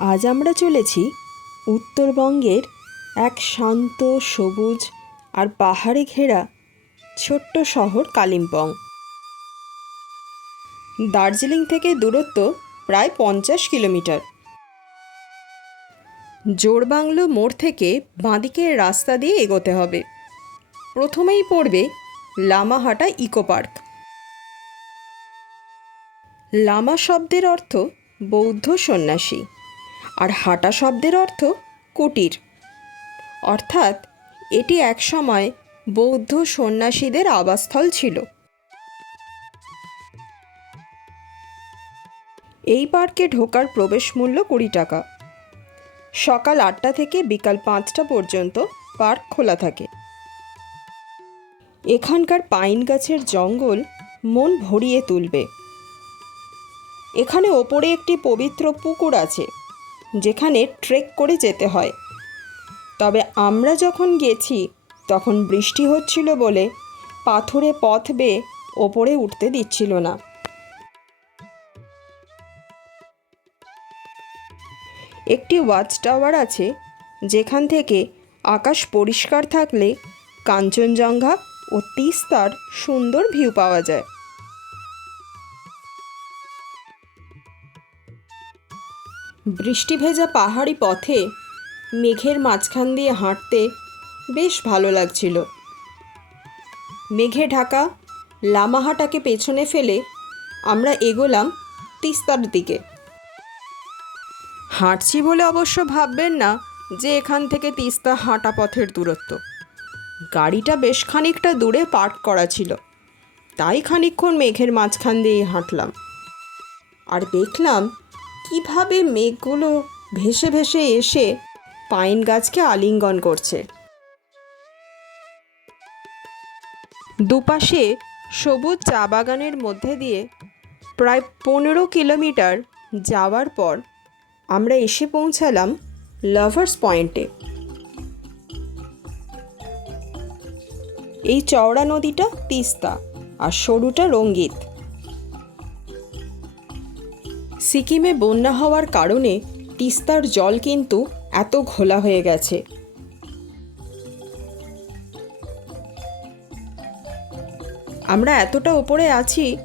আজ আমরা চলেছি উত্তরবঙ্গের এক শান্ত, সবুজ আর পাহাড়ে ঘেরা ছোট্ট শহর কালিম্পং। দার্জিলিং থেকে দূরত্ব প্রায় পঞ্চাশ কিলোমিটার। জোড়বাংলো মোড় থেকে বাঁদিকের রাস্তা দিয়ে এগোতে হবে। প্রথমেই পড়বে লামাহাটা ইকো পার্ক। লামা শব্দের অর্থ বৌদ্ধ সন্ন্যাসী। আর হাঁটা শব্দের অর্থ কুটির। অর্থাৎ এটি একসময় বৌদ্ধ সন্ন্যাসীদের আবাসস্থল ছিল। এই পার্কে ঢোকার প্রবেশ মূল্য কুড়ি টাকা। সকাল আটটা থেকে বিকাল পাঁচটা পর্যন্ত পার্ক খোলা থাকে। এখানকার পাইন গাছের জঙ্গল মন ভরিয়ে তুলবে। এখানে ওপরে একটি পবিত্র পুকুর আছে। যেখানে ট্রেক করে যেতে হয়। তবে আমরা যখন গেছি, তখন বৃষ্টি হচ্ছিল বলে পাথরে পথ বেয়ে ওপরে উঠতে দিচ্ছিল না। একটি ওয়াচ টাওয়ার আছে, যেখান থেকে আকাশ পরিষ্কার থাকলে কাঞ্চনজঙ্ঘা ও তিস্তার সুন্দর ভিউ পাওয়া যায়। বৃষ্টি ভেজা পাহাড়ি পথে মেঘের মাঝখান দিয়ে হাঁটতে বেশ ভালো লাগছিল। মেঘে ঢাকা লামাহাটাকে পেছনে ফেলে আমরা এগোলাম তিস্তার দিকে। হাঁটছি বলে অবশ্য ভাববেন না যে এখান থেকে তিস্তা হাঁটা পথের দূরত্ব। গাড়িটা বেশ খানিকটা দূরে পার্ক করা ছিল। তাই খানিকক্ষণ মেঘের মাঝখান দিয়ে হাঁটলাম। আর দেখলাম কীভাবে মেঘগুলো ভেসে ভেসে এসে পাইন গাছকে আলিঙ্গন করছে? দুপাশে সবুজ চা বাগানের মধ্যে দিয়ে প্রায় পনেরো কিলোমিটার যাওয়ার পর আমরা এসে পৌঁছালাম লাভার্স পয়েন্টে এই চওড়া নদীটা তিস্তা আর সরুটা রঙ্গিত। সিকিমে বন্যা হওয়ার কারণে তিস্তার জল কিন্তু এত ঘোলা হয়ে গেছে। আমরা এতটা ওপরে আছি,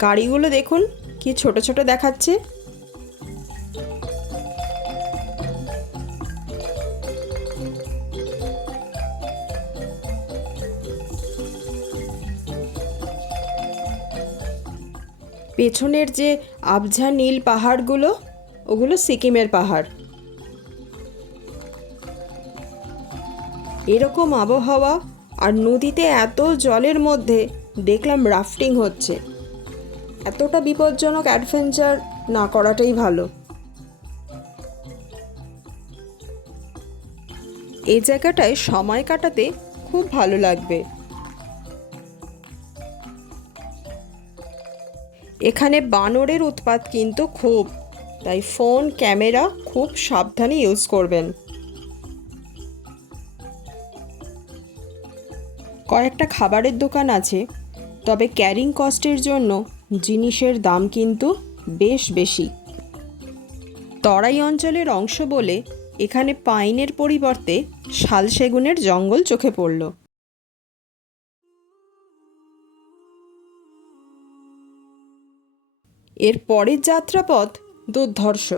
গাড়িগুলো দেখুন কি ছোট ছোট দেখাচ্ছে। পেছনের যে আবঝা নীল পাহাড়গুলো, ওগুলো সিকিমের পাহাড়। এরকম আবহাওয়া আর নদীতে এত জলের মধ্যে দেখলাম রাফটিং হচ্ছে। এতটা বিপজ্জনক অ্যাডভেঞ্চার না করাটাই ভালো। এই জায়গাটায় সময় কাটাতে খুব ভালো লাগবে। এখানে বানরের উৎপাত কিন্তু খুব, তাই ফোন, ক্যামেরা খুব সাবধানে ইউজ করবেন। কয়েকটা খাবারের দোকান আছে, তবে ক্যারিং কস্টের জন্য জিনিসের দাম কিন্তু বেশ বেশি। তরাই অঞ্চলের অংশ বলে এখানে পাইনের পরিবর্তে শাল সেগুনের জঙ্গল চোখে পড়ল। এর পরের যাত্রাপথ দুর্ধর্ষ।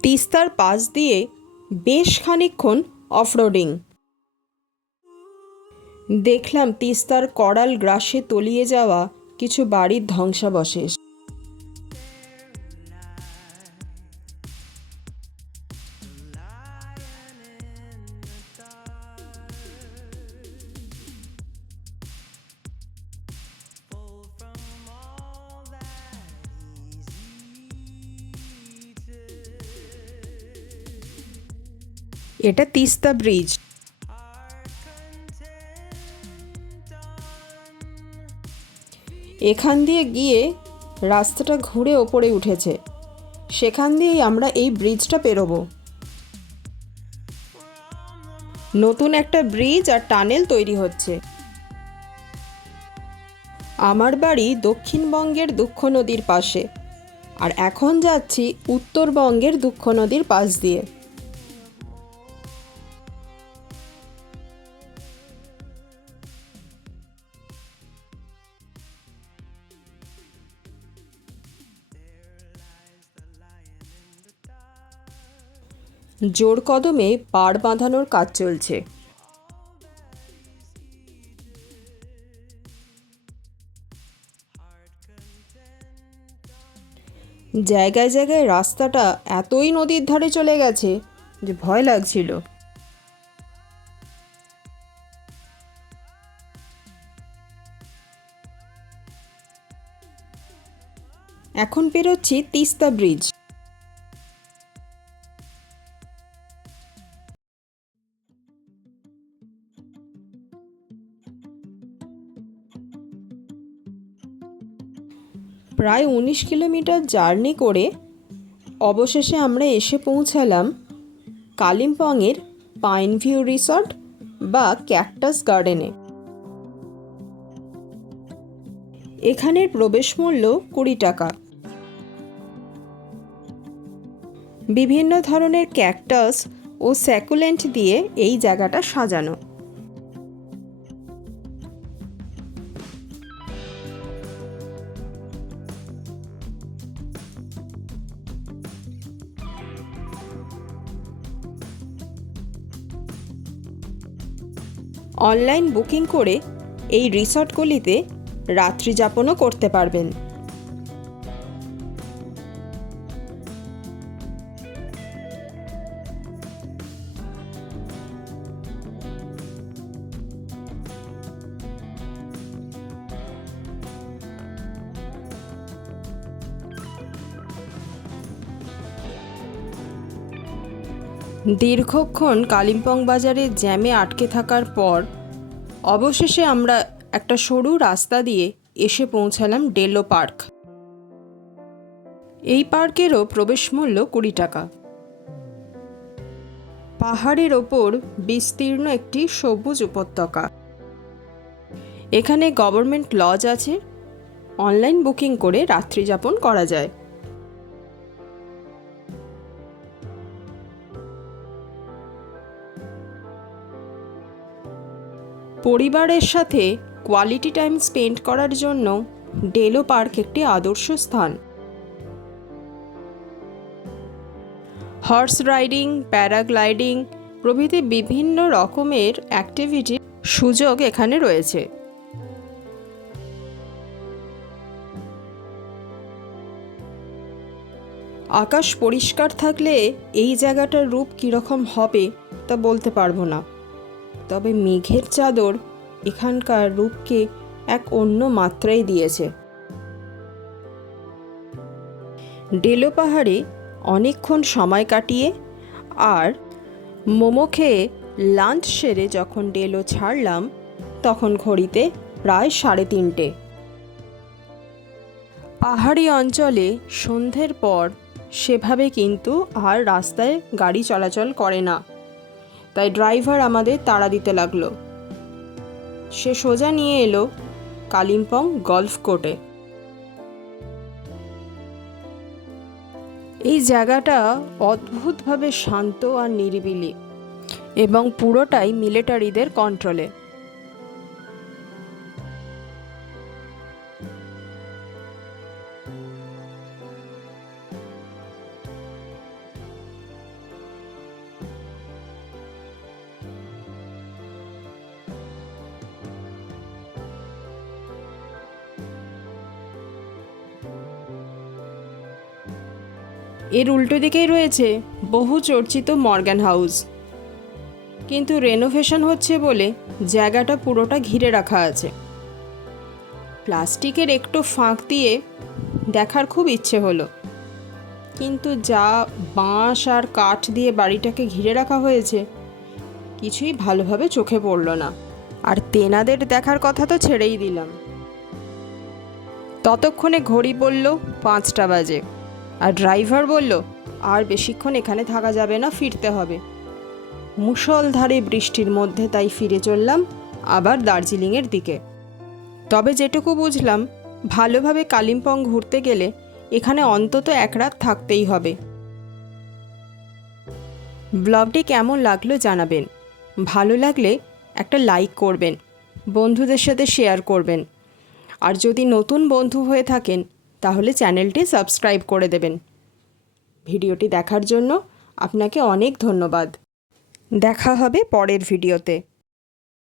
তিস্তার পাশ দিয়ে বেশ খানিক্ষণ অফরোডিং। দেখলাম তিস্তার করাল গ্রাসে তলিয়ে যাওয়া কিছু বাড়ির ধ্বংসাবশেষ। এটা তিস্তা ব্রিজ। এখান দিয়ে গিয়ে রাস্তাটা ঘুরে ওপরে উঠেছে। সেখান দিয়েই আমরা এই ব্রিজটা পেরোবো। নতুন একটা ব্রিজ আর টানেল তৈরি হচ্ছে। আমার বাড়ি দক্ষিণবঙ্গের দুঃখ নদীর পাশে। আর এখন যাচ্ছি উত্তরবঙ্গের দুঃখ নদীর পাশ দিয়ে। জোর কদমে পাড় বাঁধানোর কাজ চলছে। জায়গায় জায়গায় রাস্তাটা এতই নদীর ধারে চলে গেছে যে ভয় লাগছিল। এখন পেরোচ্ছি তিস্তা ব্রিজ। প্রায় উনিশ কিলোমিটার জার্নি করে অবশেষে আমরা এসে পৌঁছালাম কালিম্পংয়ের পাইন ভিউ রিসর্ট বা ক্যাকটাস গার্ডেনে। এখানের প্রবেশ মূল্য কুড়ি টাকা। বিভিন্ন ধরনের ক্যাকটাস ও স্যাকুলেন্ট দিয়ে এই জায়গাটা সাজানো। অনলাইন বুকিং করে এই রিসর্টগুলিতে রাত্রিযাপনও করতে পারবেন। দীর্ঘক্ষণ কালিম্পং বাজারে জ্যামে আটকে থাকার পর অবশেষে আমরা একটা সরু রাস্তা দিয়ে এসে পৌঁছালাম ডেলো পার্ক। এই পার্কেরও প্রবেশ মূল্য কুড়ি টাকা। পাহাড়ের ওপর বিস্তীর্ণ একটি সবুজ উপত্যকা। এখানে গভর্নমেন্ট লজ আছে। অনলাইন বুকিং করে রাত্রি যাপন করা যায়। পরিবারের সাথে কোয়ালিটি টাইম স্পেন্ড করার জন্য ডেলো পার্ক একটি আদর্শ স্থান। হর্স রাইডিং প্যারাগ্লাইডিং প্রভৃতি বিভিন্ন রকমের অ্যাক্টিভিটি সুযোগ এখানে রয়েছে। আকাশ পরিষ্কার থাকলে এই জায়গাটার রূপ কীরকম হবে তা বলতে পারব না। তবে মেঘের চাদর এখানকার রূপকে এক অন্য মাত্রাই দিয়েছে। ডেলো পাহাড়ে অনেকক্ষণ সময় কাটিয়ে আর মোমো খেয়ে লাঞ্চ সেরে যখন ডেলো ছাড়লাম, তখন ঘড়িতে প্রায় সাড়ে তিনটে। পাহাড়ি অঞ্চলে সন্ধ্যের পর সেভাবে কিন্তু আর রাস্তায় গাড়ি চলাচল করে না। তাই ড্রাইভার আমাদের তাড়া দিতে লাগল। সে সোজা নিয়ে এলো কালিম্পং গলফ কোর্টে। এই জায়গাটা অদ্ভুতভাবে শান্ত আর নিরিবিলি এবং পুরোটাই মিলিটারিদের কন্ট্রোলে এর উল্টো দিকেই রয়েছে বহু চর্চিত মর্গ্যান হাউস। কিন্তু রেনোভেশন হচ্ছে বলে জায়গাটা পুরোটা ঘিরে রাখা আছে। প্লাস্টিকের একটু ফাঁক দিয়ে দেখার খুব ইচ্ছে হলো। কিন্তু যা বাঁশ আর কাঠ দিয়ে বাড়িটাকে ঘিরে রাখা হয়েছে, কিছুই ভালোভাবে চোখে পড়ল না। আর তেনাদের দেখার কথা তো ছেড়েই দিলাম। ততক্ষণে ঘড়ি বলল পাঁচটা বাজে। আর ড্রাইভার বলল, আর বেশিক্ষণ এখানে থাকা যাবে না, ফিরতে হবে। মুষলধারে বৃষ্টির মধ্যে তাই ফিরে চললাম আবার দার্জিলিংয়ের দিকে। তবে যেটুকু বুঝলাম, ভালোভাবে কালিম্পং ঘুরতে গেলে এখানে অন্তত এক রাত থাকতেই হবে। ব্লগটি কেমন লাগল জানাবেন। ভালো লাগলে একটা লাইক করবেন, বন্ধুদের সাথে শেয়ার করবেন। আর যদি নতুন বন্ধু হয়ে থাকেন তাহলে চ্যানেলটি সাবস্ক্রাইব করে দেবেন। ভিডিওটি দেখার জন্য আপনাকে অনেক ধন্যবাদ। দেখা হবে পরের ভিডিওতে।